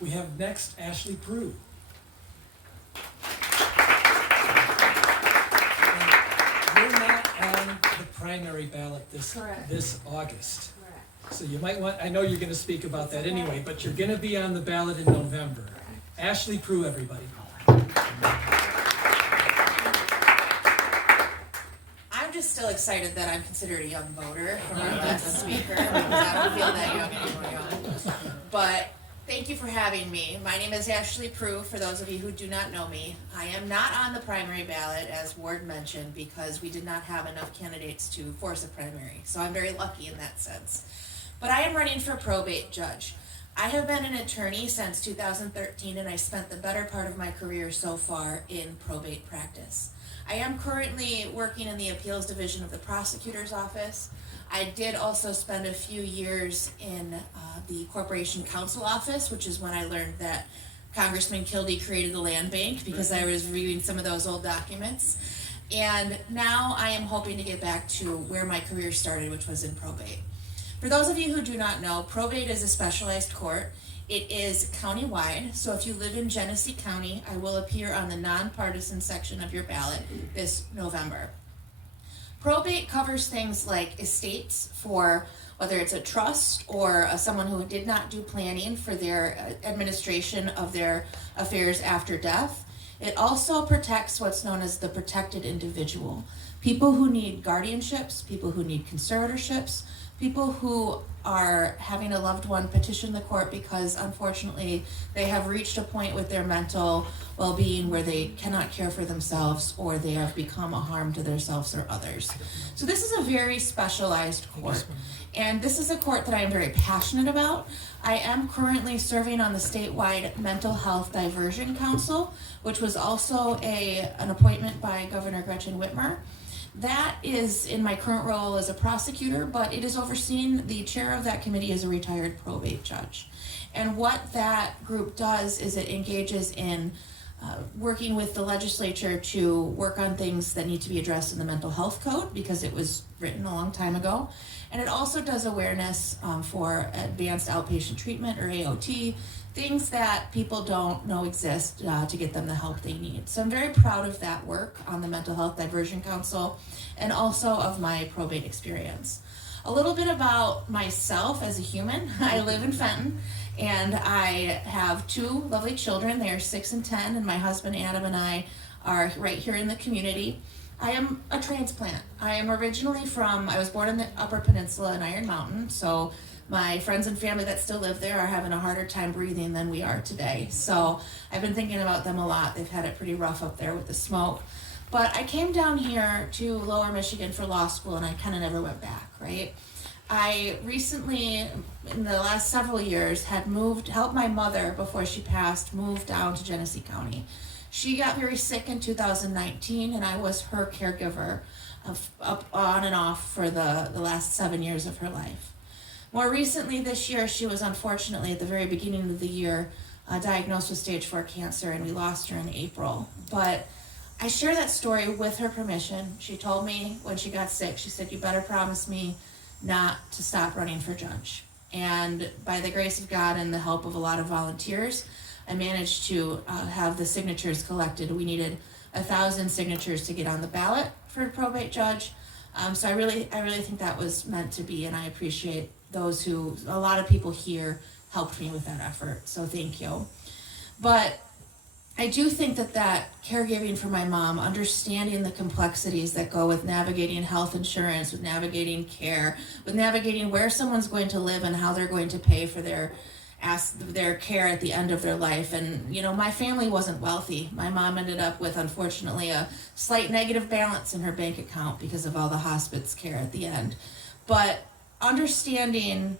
We have next Ashley Prew. You're not on the primary ballot Correct. this August. Correct. So you might want, I know you're gonna speak about that anyway, but you're gonna be on the ballot in November. Ashley Prew, everybody. I'm just still excited that I'm considered a young voter from our last speaker, because I don't feel that young anymore. But thank you for having me. My name is Ashley Prew, for those of you who do not know me. I am not on the primary ballot, as Ward mentioned, because we did not have enough candidates to force a primary. So I'm very lucky in that sense. But I am running for probate judge. I have been an attorney since 2013, and I spent the better part of my career so far in probate practice. I am currently working in the appeals division of the prosecutor's office. I did also spend a few years in the corporation counsel office, which is when I learned that Congressman Kildee created the land bank, because I was reviewing some of those old documents. And now I am hoping to get back to where my career started, which was in probate. For those of you who do not know, probate is a specialized court. It is countywide, so if you live in Genesee County, I will appear on the nonpartisan section of your ballot this November. Probate covers things like estates for whether it's a trust or someone who did not do planning for their administration of their affairs after death. It also protects what's known as the protected individual. People who need guardianships, people who need conservatorships, people who are having a loved one petition the court because unfortunately they have reached a point with their mental well-being where they cannot care for themselves, or they have become a harm to themselves or others. So this is a very specialized court, and this is a court that I am very passionate about. I am currently serving on the statewide Mental Health Diversion Council, which was also an appointment by Governor Gretchen Whitmer. That is in my current role as a prosecutor, but it is overseen, the chair of that committee is a retired probate judge. And what that group does is it engages in working with the legislature to work on things that need to be addressed in the mental health code, because it was written a long time ago. And it also does awareness for advanced outpatient treatment, or AOT, things that people don't know exist to get them the help they need. So I'm very proud of that work on the Mental Health Diversion Council, and also of my probate experience. A little bit about myself as a human. I live in Fenton, and I have two lovely children. They are 6 and 10, and my husband Adam and I are right here in the community. I am a transplant. I am originally I was born in the Upper Peninsula in Iron Mountain, so my friends and family that still live there are having a harder time breathing than we are today. So I've been thinking about them a lot. They've had it pretty rough up there with the smoke. But I came down here to Lower Michigan for law school, and I kind of never went back, right? I recently, in the last several years, had helped my mother before she passed, move down to Genesee County. She got very sick in 2019, and I was her caregiver up on and off for the last 7 years of her life. More recently this year, she was unfortunately at the very beginning of the year diagnosed with stage 4 cancer, and we lost her in April. But I share that story with her permission. She told me when she got sick, she said, "You better promise me not to stop running for judge." And by the grace of God and the help of a lot of volunteers, I managed to have the signatures collected. We needed 1,000 signatures to get on the ballot for probate judge. So I really think that was meant to be, and I appreciate a lot of people here helped me with that effort, so thank you. But I do think that caregiving for my mom, understanding the complexities that go with navigating health insurance, with navigating care, with navigating where someone's going to live and how they're going to pay for their care at the end of their life. And my family wasn't wealthy. My mom ended up with, unfortunately, a slight negative balance in her bank account because of all the hospice care at the end. But understanding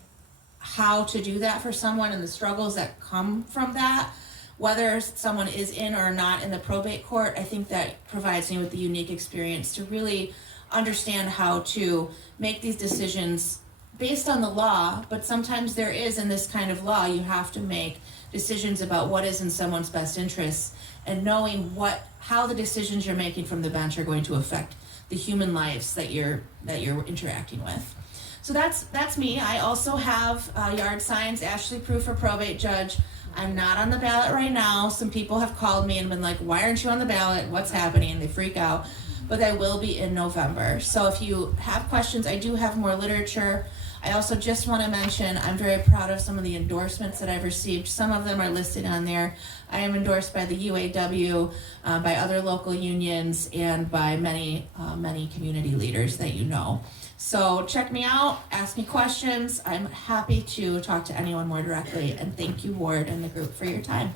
how to do that for someone and the struggles that come from that, whether someone is in or not in the probate court, I think that provides me with the unique experience to really understand how to make these decisions based on the law. But sometimes there is, in this kind of law, you have to make decisions about what is in someone's best interests, and knowing how the decisions you're making from the bench are going to affect the human lives that you're interacting with. So that's me. I also have yard signs, Ashley Prew for probate judge. I'm not on the ballot right now. Some people have called me and been like, why aren't you on the ballot? What's happening? They freak out. But I will be in November. So if you have questions, I do have more literature. I also just want to mention I'm very proud of some of the endorsements that I've received. Some of them are listed on there. I am endorsed by the UAW, by other local unions, and by many community leaders that you know. So check me out, ask me questions. I'm happy to talk to anyone more directly. And thank you, Ward and the group, for your time.